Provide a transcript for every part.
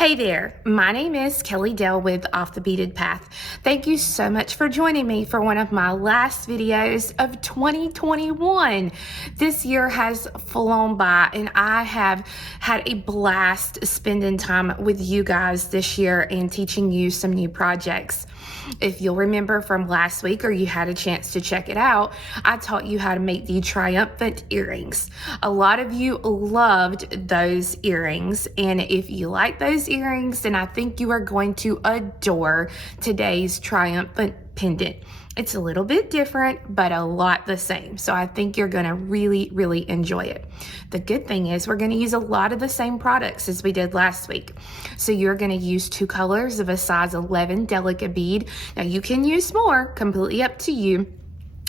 Hey there, my name is Kelly Dell with Off the Beaded Path. Thank you so much for joining me for one of my last videos of 2021. This year has flown by and I have had a blast spending time with you guys this year and teaching you some new projects. If you'll remember from last week or you had a chance to check it out, I taught you how to make the Triumphant earrings. A lot of you loved those earrings, and if you like those earrings, then I think you are going to adore today's Triumphant Pendant. It's a little bit different, but a lot the same. So I think you're gonna really enjoy it. The good thing is we're gonna use a lot of the same products as we did last week. So you're gonna use 2 colors of a size 11 Delica bead. Now you can use more, completely up to you.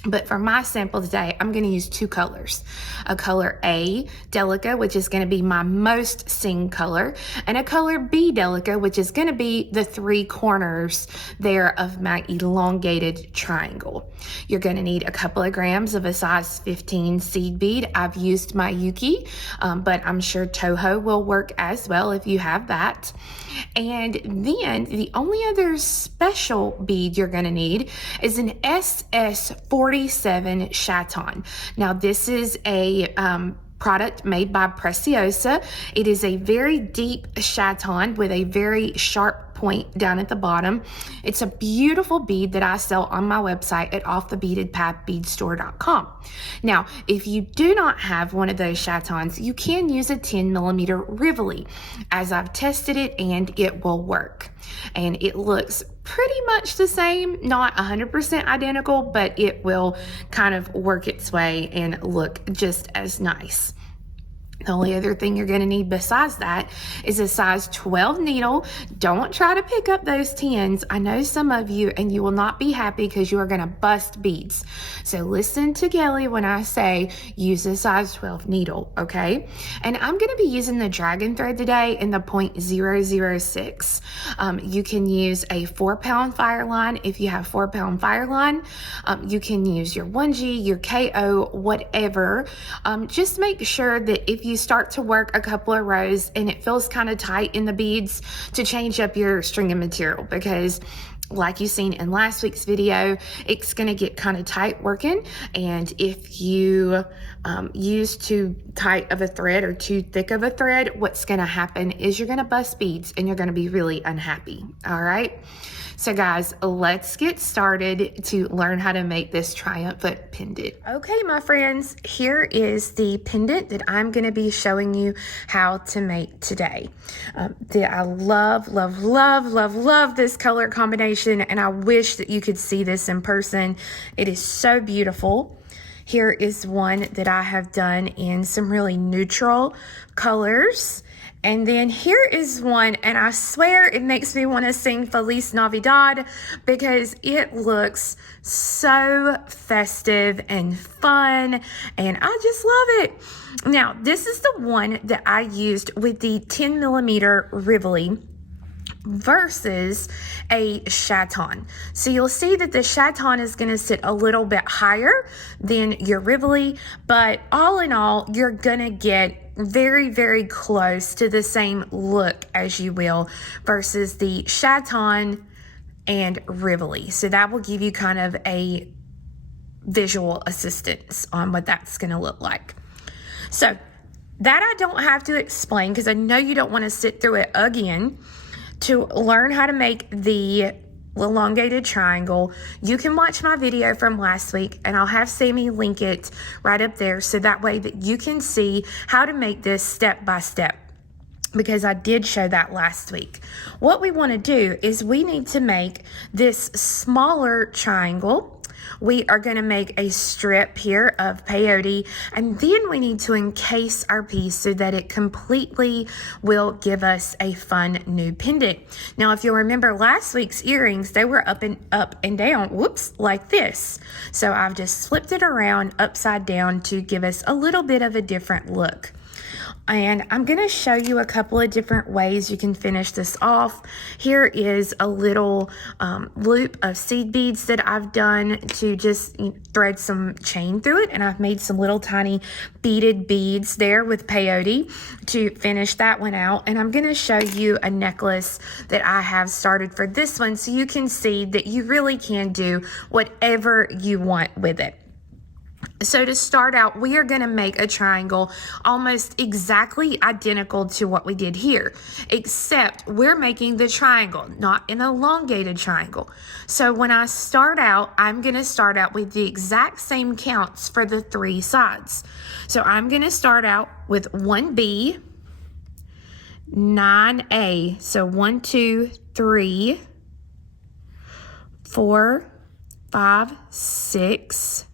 But for my sample today, I'm going to use 2 colors. A color A, Delica, which is going to be my most sing color, and a color B, Delica, which is going to be the 3 corners there of my elongated triangle. You're going to need a couple of grams of a size 15 seed bead. I've used my Yuki, but I'm sure Toho will work as well if you have that. And then the only other special bead you're going to need is an SS47 Chaton. Now this is a product made by Preciosa. It is a very deep chaton with a very sharp point down at the bottom. It's a beautiful bead that I sell on my website at offthebededpathbeadstore.com. Now, if you do not have one of those chatons, you can use a 10mm Rivoli, as I've tested it and it will work. And it looks pretty much the same, not 100% identical, but it will kind of work its way and look just as nice. The only other thing you're going to need besides that is a size 12 needle. Don't try to pick up those 10s. I know some of you, and you will not be happy because you are going to bust beads. So listen to Kelly when I say use a size 12 needle, okay? And I'm going to be using the dragon thread today in the 0.006. You can use a 4-pound fire line if you have 4-pound fire line. You can use your 1G, your KO, whatever. Just make sure that if you start to work a couple of rows and it feels kind of tight in the beads, to change up your stringing material, because like you seen in last week's video, it's going to get kind of tight working, and if you use too tight of a thread or too thick of a thread, what's going to happen is you're going to bust beads and you're going to be really unhappy. All right, so guys, let's get started to learn how to make this Triumphant Pendant. Okay, my friends, here is the pendant that I'm going to be showing you how to make today. I love this color combination, and I wish that you could see this in person. It is so beautiful. Here is one that I have done in some really neutral colors. And then here is one, and I swear it makes me want to sing Feliz Navidad because it looks so festive and fun, and I just love it. Now, this is the one that I used with the 10mm Rivoli versus a chaton. So you'll see that the chaton is going to sit a little bit higher than your Rivoli, but all in all, you're going to get very close to the same look as you will versus the chaton and Rivoli. So that will give you kind of a visual assistance on what that's going to look like. So that I don't have to explain because I know you don't want to sit through it again. To learn how to make the elongated triangle, you can watch my video from last week, and I'll have Sammy link it right up there so that way that you can see how to make this step by step, because I did show that last week. What we want to do is we need to make this smaller triangle. We are going to make a strip here of peyote, and then we need to encase our piece so that it completely will give us a fun new pendant. Now, if you'll remember last week's earrings, they were up and down, whoops, like this. So I've just flipped it around upside down to give us a little bit of a different look. And I'm going to show you a couple of different ways you can finish this off. Here is a little loop of seed beads that I've done to just thread some chain through it. And I've made some little tiny beaded beads there with peyote to finish that one out. And I'm going to show you a necklace that I have started for this one, so you can see that you really can do whatever you want with it. So to start out, we are going to make a triangle almost exactly identical to what we did here, except we're making the triangle, not an elongated triangle. So when I start out, I'm going to start out with the exact same counts for the 3 sides. So I'm going to start out with 1B, 9A. So 1, 2, 3, 4, 5, 6,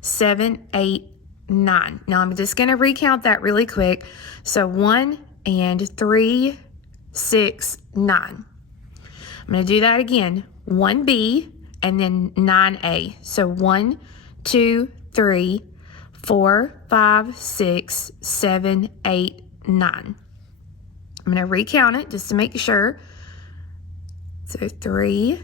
7, 8, 9. Now I'm just going to recount that really quick. So 1 and 3, 6, 9. I'm going to do that again. 1B and then 9A. So 1, 2, 3, 4, 5, 6, 7, 8, 9. I'm going to recount it just to make sure. So 3,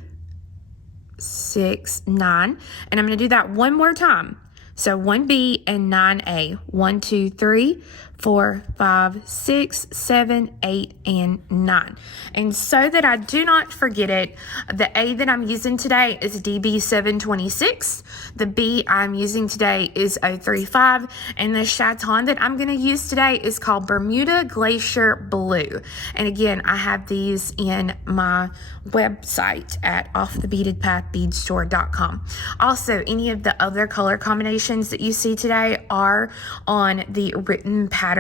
6, 9. And I'm going to do that one more time. So 1B and 9A. 1, 2, 3, 4, 5, 6, 7, 8, and 9. And so that I do not forget it, the A that I'm using today is DB726. The B I'm using today is 035. And the Chaton that I'm going to use today is called Bermuda Glacier Blue. And again, I have these in my website at offthebeadedpathbeadstore.com. Also, any of the other color combinations that you see today are on the written pattern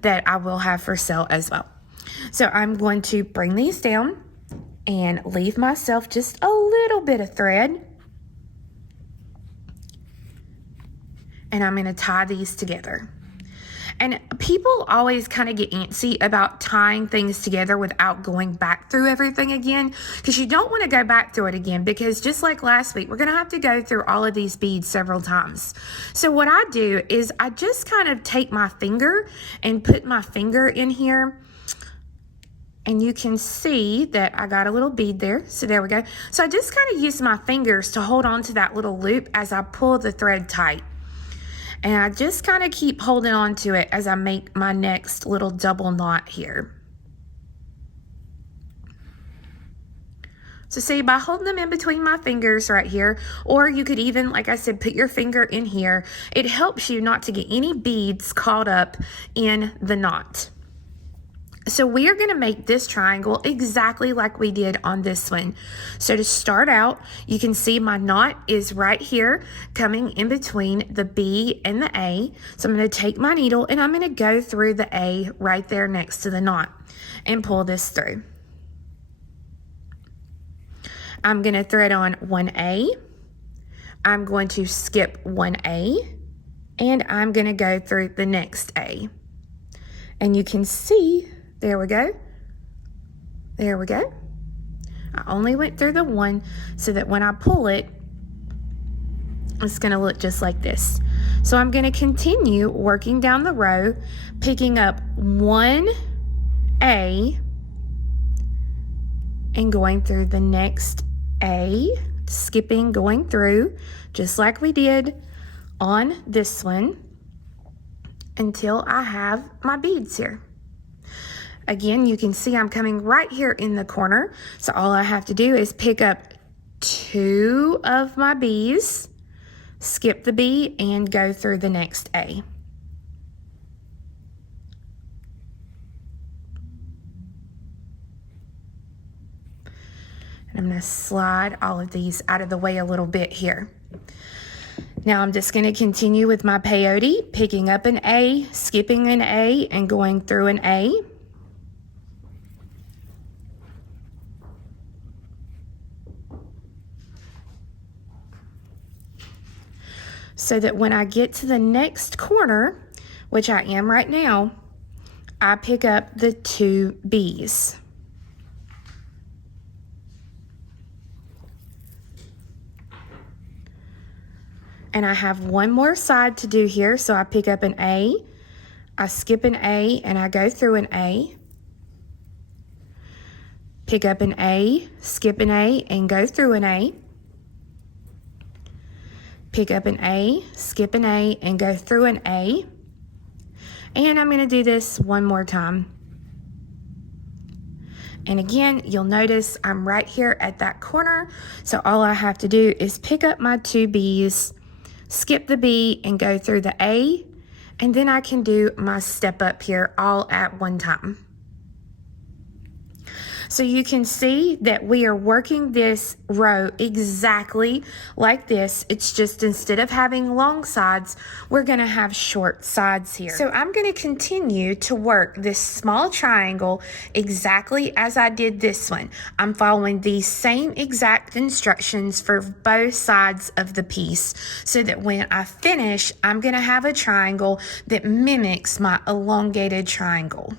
that I will have for sale as well. So I'm going to bring these down and leave myself just a little bit of thread. And I'm going to tie these together. And people always kind of get antsy about tying things together without going back through everything again, because you don't want to go back through it again, because just like last week, we're going to have to go through all of these beads several times. So what I do is I just kind of take my finger and put my finger in here. And you can see that I got a little bead there. So there we go. So I just kind of use my fingers to hold on to that little loop as I pull the thread tight. And I just kind of keep holding on to it as I make my next little double knot here. So see, by holding them in between my fingers right here, or you could even, like I said, put your finger in here, it helps you not to get any beads caught up in the knot. So we are going to make this triangle exactly like we did on this one. So to start out, you can see my knot is right here coming in between the B and the A. So I'm going to take my needle and I'm going to go through the A right there next to the knot and pull this through. I'm going to thread on 1A. I'm going to skip 1A and I'm going to go through the next A. And you can see, there we go. There we go. I only went through the one so that when I pull it, it's going to look just like this. So I'm going to continue working down the row, picking up 1A and going through the next A, skipping, going through, just like we did on this one, until I have my beads here. Again, you can see I'm coming right here in the corner. So all I have to do is pick up 2 of my B's, skip the B, and go through the next A. And I'm going to slide all of these out of the way a little bit here. Now I'm just going to continue with my peyote, picking up an A, skipping an A, and going through an A. So that when I get to the next corner, which I am right now, I pick up the 2 B's. And I have one more side to do here, so I pick up an A, I skip an A and I go through an A. Pick up an A, skip an A, and go through an A. Pick up an A, skip an A, and go through an A. And I'm going to do this one more time. And again, you'll notice I'm right here at that corner. So all I have to do is pick up my 2 B's, skip the B, and go through the A. And then I can do my step up here all at one time. So you can see that we are working this row exactly like this. It's just instead of having long sides, we're going to have short sides here. So I'm going to continue to work this small triangle exactly as I did this one. I'm following these same exact instructions for both sides of the piece so that when I finish, I'm going to have a triangle that mimics my elongated triangle.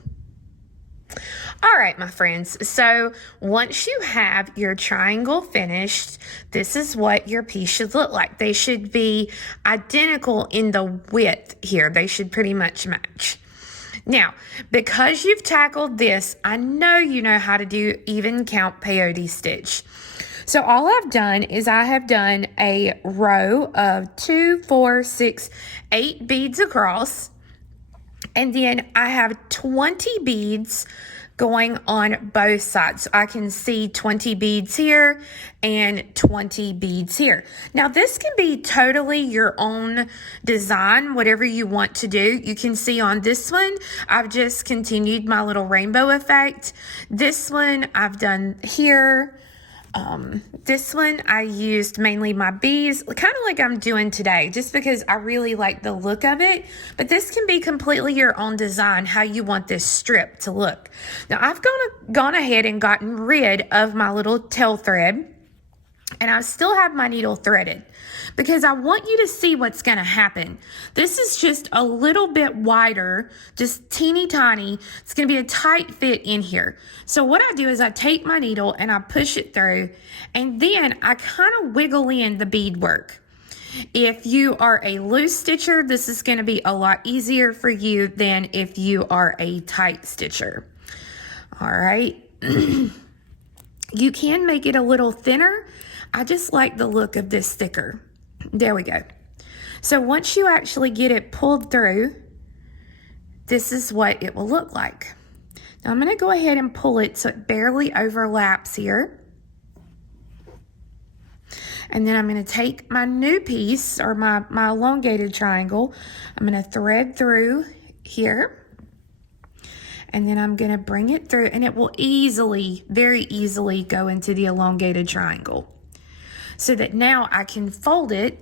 All right, my friends, so once you have your triangle finished, this is what your piece should look like. They should be identical in the width here. They should pretty much match. Now, because you've tackled this, I know you know how to do even count peyote stitch. So all I've done is I have done a row of 2, 4, 6, 8 beads across, and then I have 20 beads going on both sides. So I can see 20 beads here and 20 beads here. Now this can be totally your own design, whatever you want to do. You can see on this one, I've just continued my little rainbow effect. This one I've done here. This one I used mainly my bees, kind of like I'm doing today, just because I really like the look of it. But this can be completely your own design, how you want this strip to look. Now I've gone ahead and gotten rid of my little tail thread, and I still have my needle threaded because I want you to see what's going to happen. This is just a little bit wider, just teeny tiny. It's going to be a tight fit in here. So what I do is I take my needle and I push it through, and then I kind of wiggle in the beadwork. If you are a loose stitcher, this is going to be a lot easier for you than if you are a tight stitcher. All right. You can make it a little thinner. I just like the look of this thicker. There we go. So once you actually get it pulled through, this is what it will look like. Now I'm going to go ahead and pull it so it barely overlaps here. And then I'm going to take my new piece, or my elongated triangle. I'm going to thread through here. And then I'm going to bring it through, and it will easily, very easily go into the elongated triangle. So that now I can fold it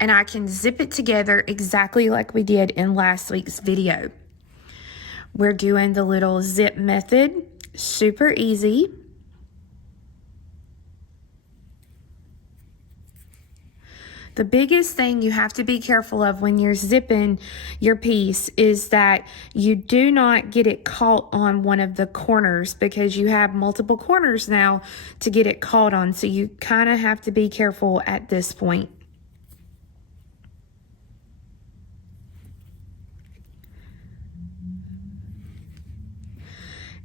and I can zip it together exactly like we did in last week's video. We're doing the little zip method, super easy. The biggest thing you have to be careful of when you're zipping your piece is that you do not get it caught on one of the corners, because you have multiple corners now to get it caught on. So you kind of have to be careful at this point.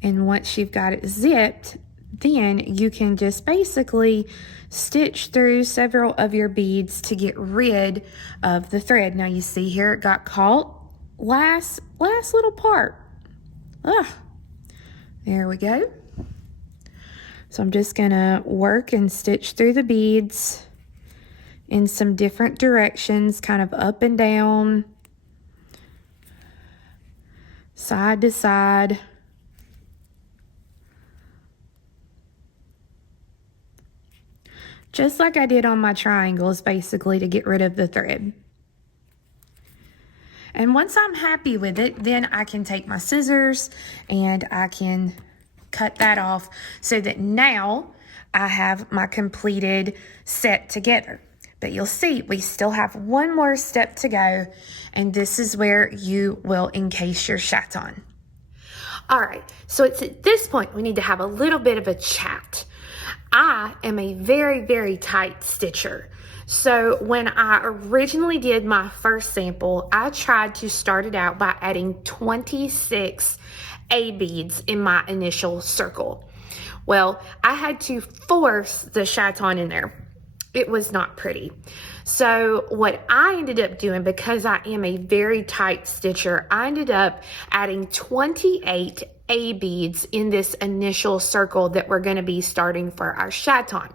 And once you've got it zipped, then you can just basically stitch through several of your beads to get rid of the thread. Now you see here it got caught. Last little part. There we go. So I'm just gonna work and stitch through the beads in some different directions, kind of up and down, side to side. Just like I did on my triangles, basically, to get rid of the thread. And once I'm happy with it, then I can take my scissors and I can cut that off so that now I have my completed set together. But you'll see we still have one more step to go, and this is where you will encase your chaton. All right, so it's at this point we need to have a little bit of a chat. I am a very, very tight stitcher. So when I originally did my first sample, I tried to start it out by adding 26 A beads in my initial circle. Well, I had to force the Chaton in there. It was not pretty. So what I ended up doing, because I am a very tight stitcher, I ended up adding 28 A beads in this initial circle that we're going to be starting for our Chaton.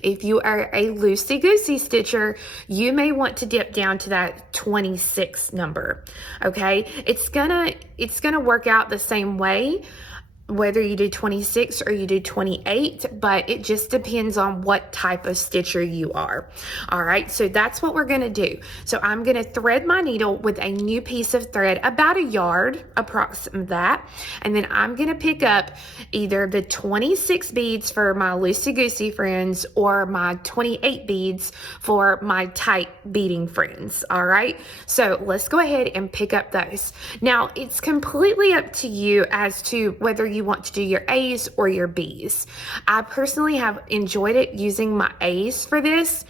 If you are a loosey-goosey stitcher, you may want to dip down to that 26 number, okay? It's gonna work out the same way whether you do 26 or you do 28, but it just depends on what type of stitcher you are. All right, so that's what we're gonna do. So I'm gonna thread my needle with a new piece of thread, about a yard, approximate that, and then I'm gonna pick up either the 26 beads for my loosey-goosey friends or my 28 beads for my tight beading friends. All right, so let's go ahead and pick up those. Now, it's completely up to you as to whether you want to do your A's or your B's. I personally have enjoyed it using my A's for this,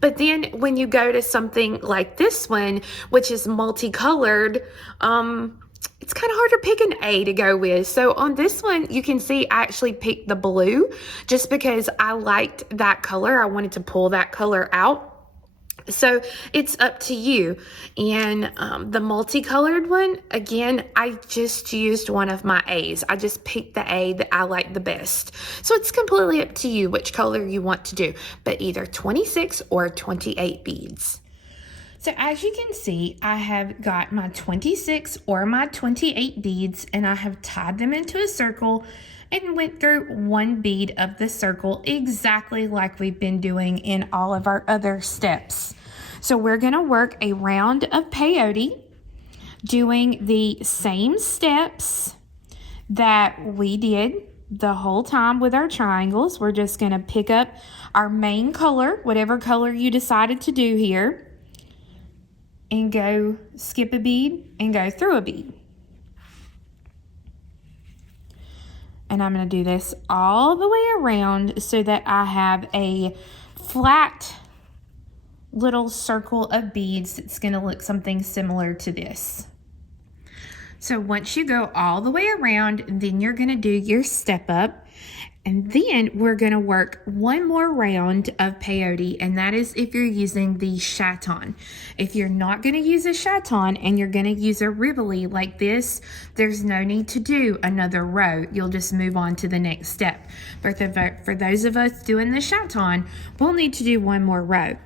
but then when you go to something like this one, which is multicolored, it's kind of hard to pick an A to go with. So on this one, you can see I actually picked the blue just because I liked that color. I wanted to pull that color out. So it's up to you. And the multicolored one, again, I just used one of my A's. I just picked the A that I like the best. So it's completely up to you which color you want to do, but either 26 or 28 beads. So as you can see, I have got my 26 or my 28 beads, and I have tied them into a circle and went through one bead of the circle exactly like we've been doing in all of our other steps. So we're going to work a round of peyote, doing the same steps that we did the whole time with our triangles. We're just going to pick up our main color, whatever color you decided to do here, and go skip a bead and go through a bead. And I'm going to do this all the way around so that I have a flat little circle of beads that's going to look something similar to this. So once you go all the way around, then you're going to do your step up, and then we're going to work one more round of peyote, and that is if you're using the Chaton. If you're not going to use a Chaton and you're going to use a Rivoli like this, there's no need to do another row. You'll just move on to the next step. But for those of us doing the Chaton, we'll need to do one more row.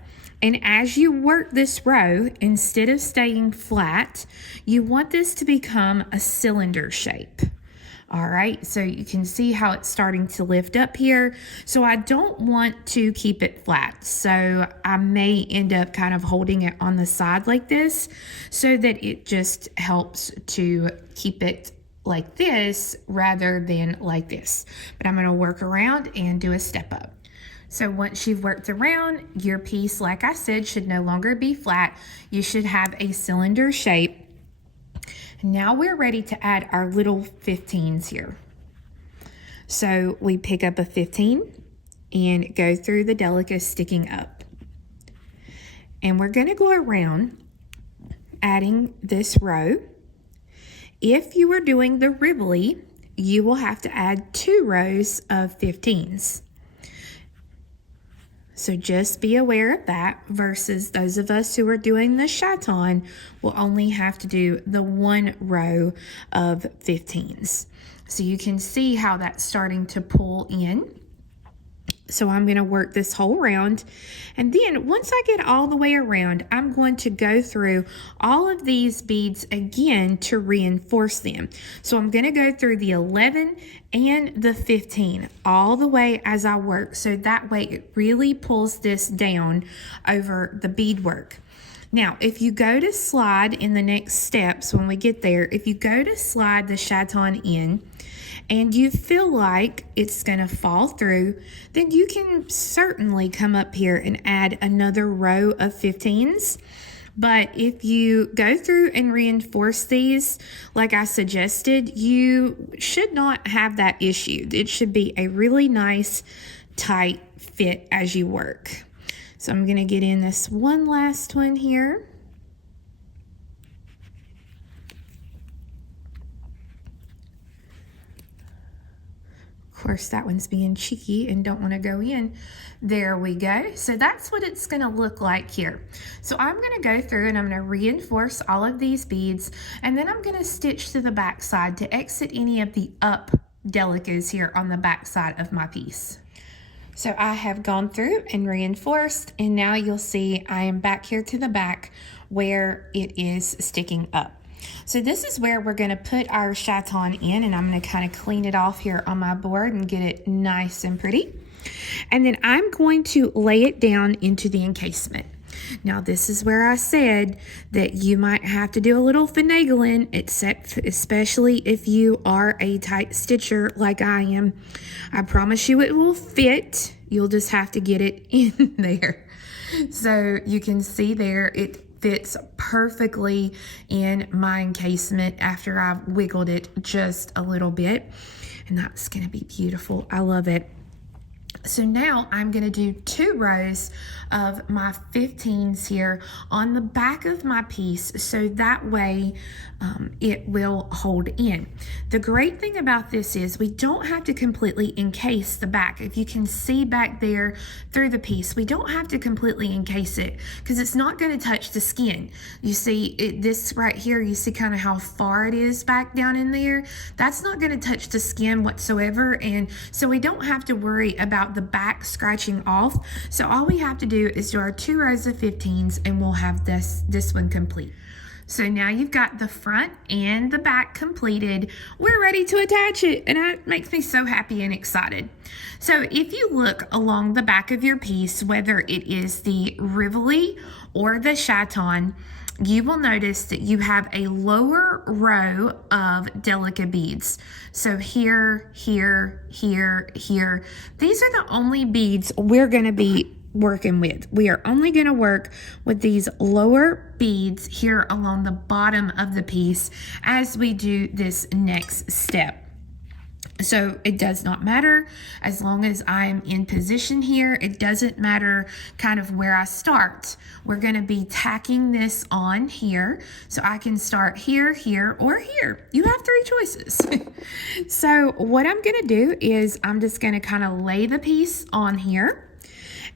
And as you work this row, instead of staying flat, you want this to become a cylinder shape. All right, so you can see how it's starting to lift up here. So I don't want to keep it flat. So I may end up kind of holding it on the side like this so that it just helps to keep it like this rather than like this. But I'm going to work around and do a step up. So once you've worked around, your piece, like I said, should no longer be flat. You should have a cylinder shape. Now we're ready to add our little 15s here. So we pick up a 15 and go through the Delica sticking up. And we're going to go around adding this row. If you are doing the Rivoli, you will have to add 2 rows of 15s. So just be aware of that, versus those of us who are doing the Chaton will only have to do the 1 row of 15s. So you can see how that's starting to pull in. So I'm going to work this whole round, and then once I get all the way around, I'm going to go through all of these beads again to reinforce them. So I'm going to go through the 11 and the 15 all the way as I work, so that way it really pulls this down over the beadwork. Now, if you go to slide in the next steps, when we get there, if you go to slide the Chaton in, and you feel like it's going to fall through, then you can certainly come up here and add another row of 15s. But if you go through and reinforce these, like I suggested, you should not have that issue. It should be a really nice, tight fit as you work. So I'm going to get in this one last one here. Of course, that one's being cheeky and don't want to go in. There we go. So that's what it's going to look like here. So I'm going to go through and I'm going to reinforce all of these beads, and then I'm going to stitch to the back side to exit any of the up Delicas here on the back side of my piece. So I have gone through and reinforced, and now you'll see I am back here to the back where it is sticking up. So this is where we're going to put our Chaton in, and I'm going to kind of clean it off here on my board and get it nice and pretty. And then I'm going to lay it down into the encasement. Now this is where I said that you might have to do a little finagling, especially if you are a tight stitcher like I am. I promise you it will fit. You'll just have to get it in there. So you can see there it fits perfectly in my encasement after I've wiggled it just a little bit. And that's going to be beautiful. I love it. So now I'm going to do 2 rows of my 15s here on the back of my piece, so that way it will hold in. The great thing about this is we don't have to completely encase the back. If you can see back there through the piece, we don't have to completely encase it because it's not going to touch the skin. You see this right here, you see kind of how far it is back down in there. That's not going to touch the skin whatsoever, and so we don't have to worry about the back scratching off. So all we have to do is do our 2 rows of 15s and we'll have this one complete. So now you've got the front and the back completed. We're ready to attach it, and that makes me so happy and excited. So if you look along the back of your piece, whether it is the Rivoli or the Chaton, you will notice that you have a lower row of Delica beads. So here, here, here, here. These are the only beads we're going to be working with. We are only going to work with these lower beads here along the bottom of the piece as we do this next step. So it does not matter as long as I'm in position here. It doesn't matter kind of where I start. We're going to be tacking this on here. So I can start here, here, or here. You have 3 choices. So what I'm going to do is I'm just going to kind of lay the piece on here.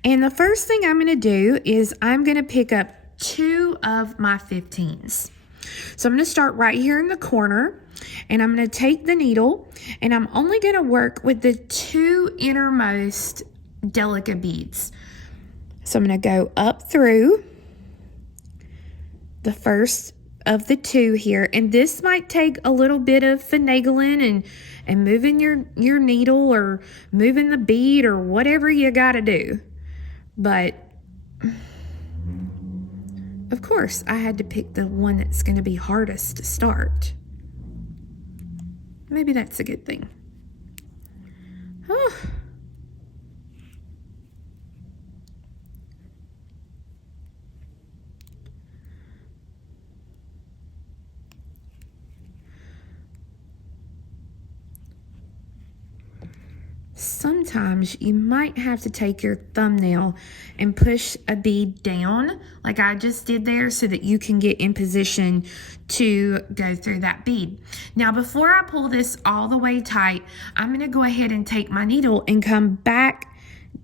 And the first thing I'm going to do is I'm going to pick up 2 of my 15s. So I'm going to start right here in the corner, and I'm going to take the needle, and I'm only going to work with the 2 innermost Delica beads. So I'm going to go up through the first of the 2 here, and this might take a little bit of finagling and moving your needle or moving the bead or whatever you got to do. But of course, I had to pick the one that's going to be hardest to start. Maybe that's a good thing. Oh. Sometimes you might have to take your thumbnail and push a bead down like I just did there so that you can get in position to go through that bead. Now before I pull this all the way tight, I'm going to go ahead and take my needle and come back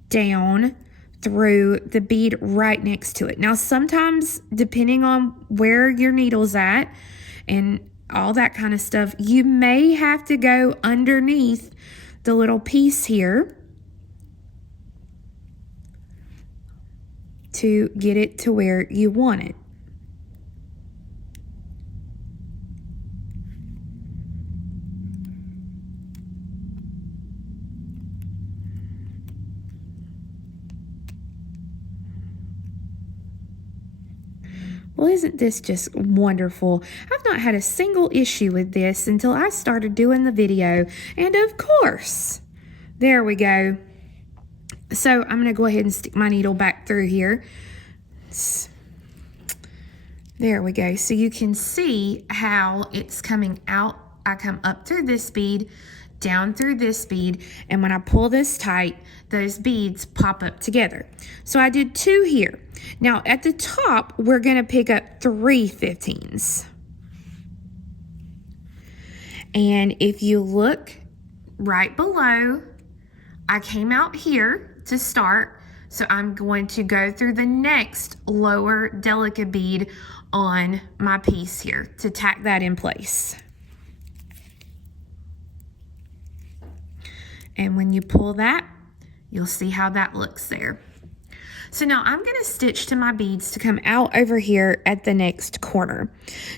down through the bead right next to it. Now sometimes depending on where your needle's at and all that kind of stuff, you may have to go underneath the little piece here to get it to where you want it. Well, isn't this just wonderful? I've not had a single issue with this until I started doing the video. And of course, there we go. So I'm going to go ahead and stick my needle back through here. There we go. So you can see how it's coming out. I come up through this bead, down through this bead, and when I pull this tight, those beads pop up together. So I did 2 here. Now at the top, we're going to pick up 3 15s. And if you look right below, I came out here to start, so I'm going to go through the next lower Delica bead on my piece here to tack that in place. And when you pull that, you'll see how that looks there. So now I'm going to stitch to my beads to come out over here at the next corner.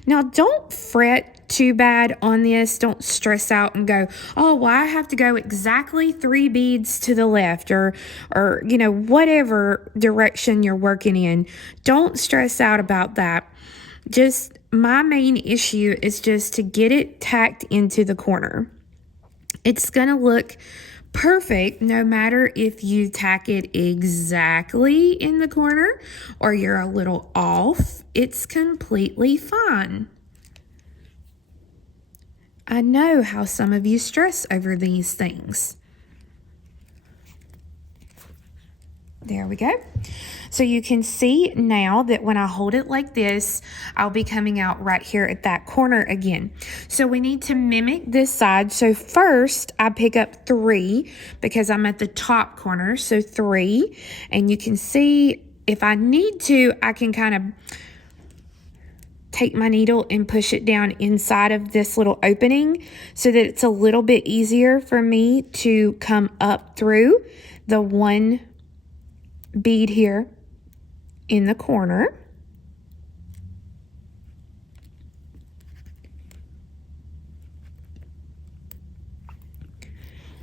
Now don't fret too bad on this. Don't stress out and go, oh, well, I have to go exactly 3 beads to the left, or you know, whatever direction you're working in. Don't stress out about that. Just my main issue is just to get it tacked into the corner. It's going to look perfect no matter if you tack it exactly in the corner or you're a little off. It's completely fine. I know how some of you stress over these things. There we go. So you can see now that when I hold it like this, I'll be coming out right here at that corner again. So we need to mimic this side. So first I pick up 3 because I'm at the top corner. So 3, and you can see if I need to, I can kind of take my needle and push it down inside of this little opening so that it's a little bit easier for me to come up through the one bead here in the corner.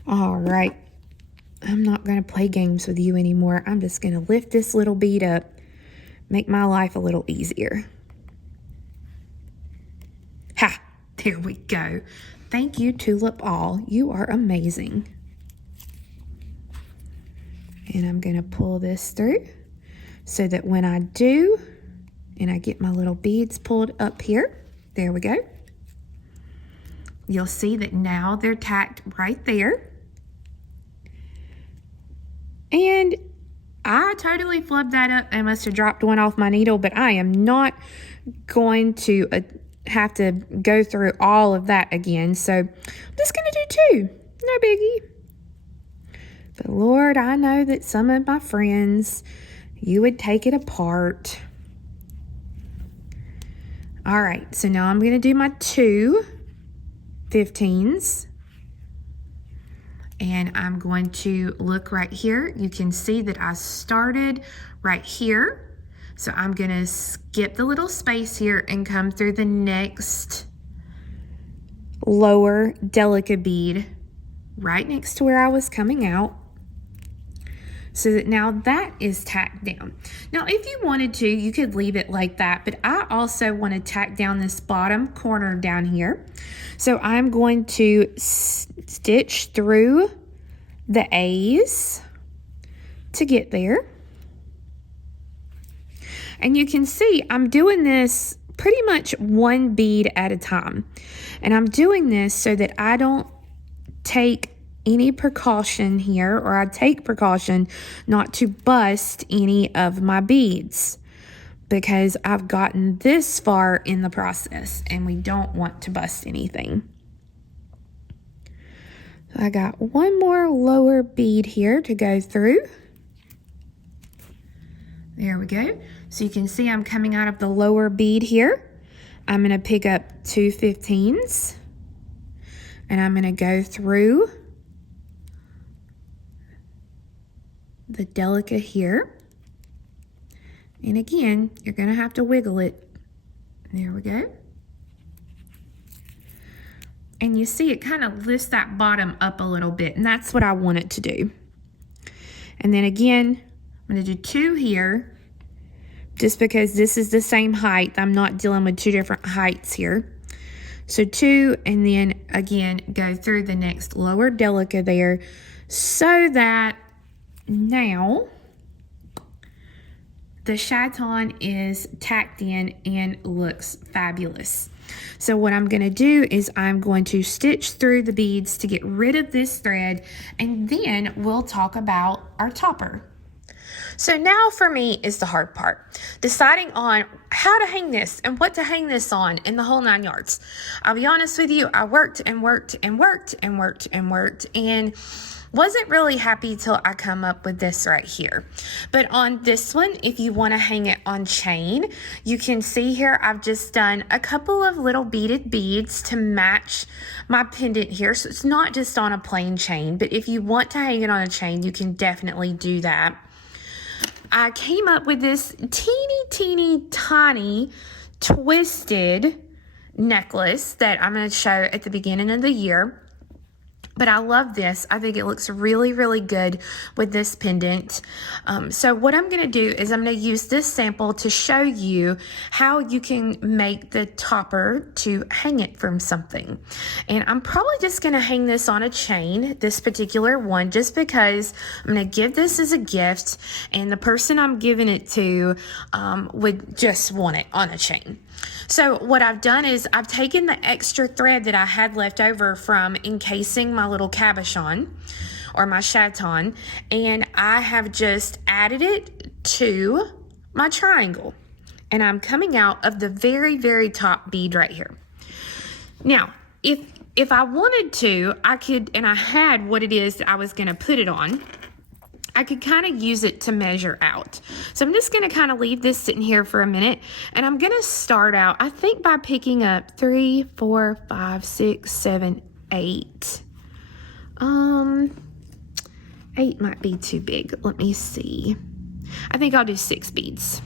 All right, I'm not going to play games with you anymore. I'm just going to lift this little bead up, make my life a little easier. Ha, there we go. Thank you, Tulip All. You are amazing. And I'm going to pull this through so that when I do, and I get my little beads pulled up here, there we go. You'll see that now they're tacked right there. And I totally flubbed that up. I must have dropped one off my needle, but I am not going to have to go through all of that again. So I'm just going to do 2. No biggie. But Lord, I know that some of my friends, you would take it apart. All right, so now I'm going to do my 2 15s. And I'm going to look right here. You can see that I started right here. So I'm going to skip the little space here and come through the next lower Delica bead right next to where I was coming out. So that now that is tacked down. Now, if you wanted to, you could leave it like that, but I also want to tack down this bottom corner down here. So I'm going to stitch through the A's to get there. And you can see I'm doing this pretty much 1 bead at a time. And I'm doing this so that I don't take any precaution here, or I take precaution not to bust any of my beads, because I've gotten this far in the process and we don't want to bust anything. So I got 1 more lower bead here to go through. There we go. So you can see I'm coming out of the lower bead here. I'm going to pick up 2 15s and I'm going to go through the Delica here. And again, you're going to have to wiggle it. There we go. And you see it kind of lifts that bottom up a little bit, and that's what I want it to do. And then again, I'm going to do 2 here, just because this is the same height. I'm not dealing with 2 different heights here. So 2, and then again, go through the next lower Delica there, so that now the Chaton is tacked in and looks fabulous. So what I'm going to do is I'm going to stitch through the beads to get rid of this thread, and then we'll talk about our topper. So now for me is the hard part, deciding on how to hang this and what to hang this on in the whole 9 yards. I'll be honest with you, I worked and wasn't really happy till I come up with this right here. But on this one, if you want to hang it on chain, you can see here I've just done a couple of little beaded beads to match my pendant here. So it's not just on a plain chain, but if you want to hang it on a chain, you can definitely do that. I came up with this teeny tiny twisted necklace that I'm going to show at the beginning of the year. But I love this. I think it looks really good with this pendant. So what I'm going to do is I'm going to use this sample to show you how you can make the topper to hang it from something. And I'm probably just going to hang this on a chain, this particular one, just because I'm going to give this as a gift, and the person I'm giving it to would just want it on a chain. So what I've done is I've taken the extra thread that I had left over from encasing my little cabochon or my chaton, and I have just added it to my triangle, and I'm coming out of the very top bead right here. Now, if I wanted to, I could, and I had what it is that I was going to put it on, I could kind of use it to measure out. So I'm just going to kind of leave this sitting here for a minute, and I'm going to start out, I think, by picking up 3, 4, 5, 6, 7, 8. 8 might be too big. Let me see. I think I'll do 6 beads.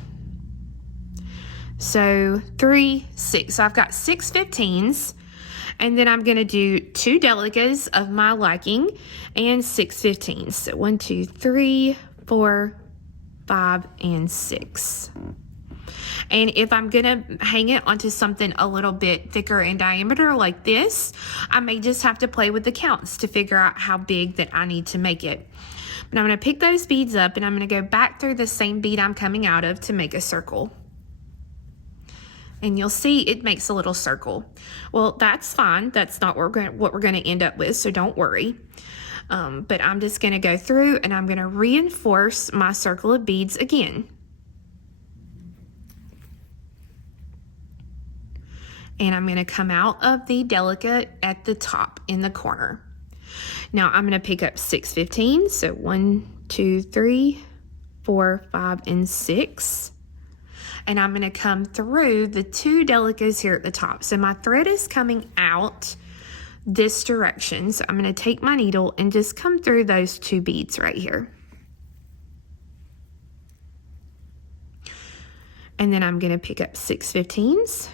So 3, 6. So I've got 6 15s. And then I'm going to do 2 Delicas of my liking and 6 15s. So 1, 2, 3, 4, 5, and 6. And if I'm going to hang it onto something a little bit thicker in diameter like this, I may just have to play with the counts to figure out how big that I need to make it. But I'm going to pick those beads up, and I'm going to go back through the same bead I'm coming out of to make a circle. And you'll see it makes a little circle. Well, that's fine. That's not what we're going to end up with, so don't worry. But I'm just going to go through, and I'm going to reinforce my circle of beads again. And I'm going to come out of the Delica at the top in the corner. Now I'm going to pick up 6 15s. So 1, 2, 3, 4, 5, and 6. And I'm going to come through the 2 Delicas here at the top. So my thread is coming out this direction. So I'm going to take my needle and just come through those 2 beads right here. And then I'm going to pick up 6 15s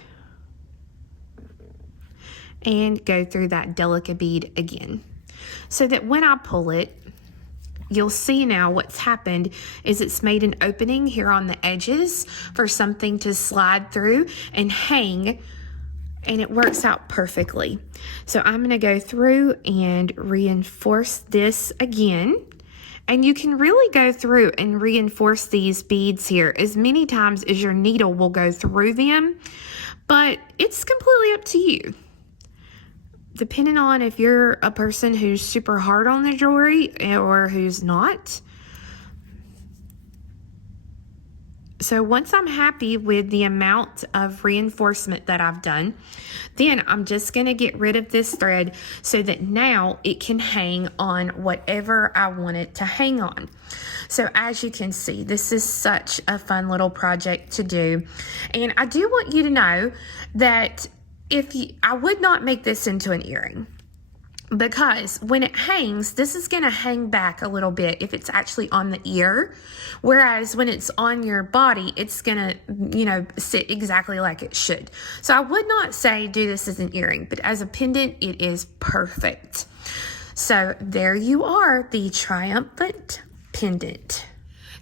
and go through that Delica bead again. So that when I pull it, you'll see now what's happened is it's made an opening here on the edges for something to slide through and hang, and it works out perfectly. So I'm going to go through and reinforce this again. And you can really go through and reinforce these beads here as many times as your needle will go through them, but it's completely up to you. Depending on if you're a person who's super hard on the jewelry or who's not. So once I'm happy with the amount of reinforcement that I've done, then I'm just going to get rid of this thread so that now it can hang on whatever I want it to hang on. So as you can see, this is such a fun little project to do. And I do want you to know that I would not make this into an earring, because when it hangs, this is going to hang back a little bit if it's actually on the ear, whereas when it's on your body, it's going to, sit exactly like it should. So I would not say do this as an earring, but as a pendant, it is perfect. So there you are, the Triumphant Pendant.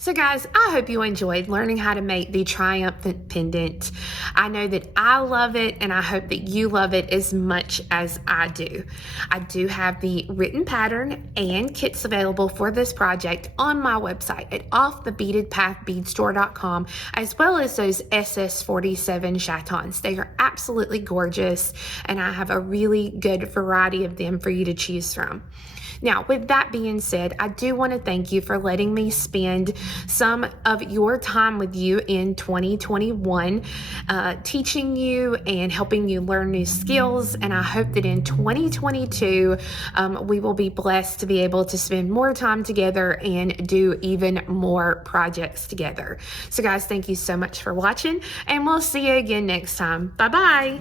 So guys, I hope you enjoyed learning how to make the Triumphant Pendant. I know that I love it, and I hope that you love it as much as I do. I do have the written pattern and kits available for this project on my website at offthebeadedpathbeadstore.com, as well as those SS47 Chatons. They are absolutely gorgeous, and I have a really good variety of them for you to choose from. Now, with that being said, I do want to thank you for letting me spend some of your time with you in 2021, teaching you and helping you learn new skills. And I hope that in 2022, we will be blessed to be able to spend more time together and do even more projects together. So guys, thank you so much for watching, and we'll see you again next time. Bye-bye.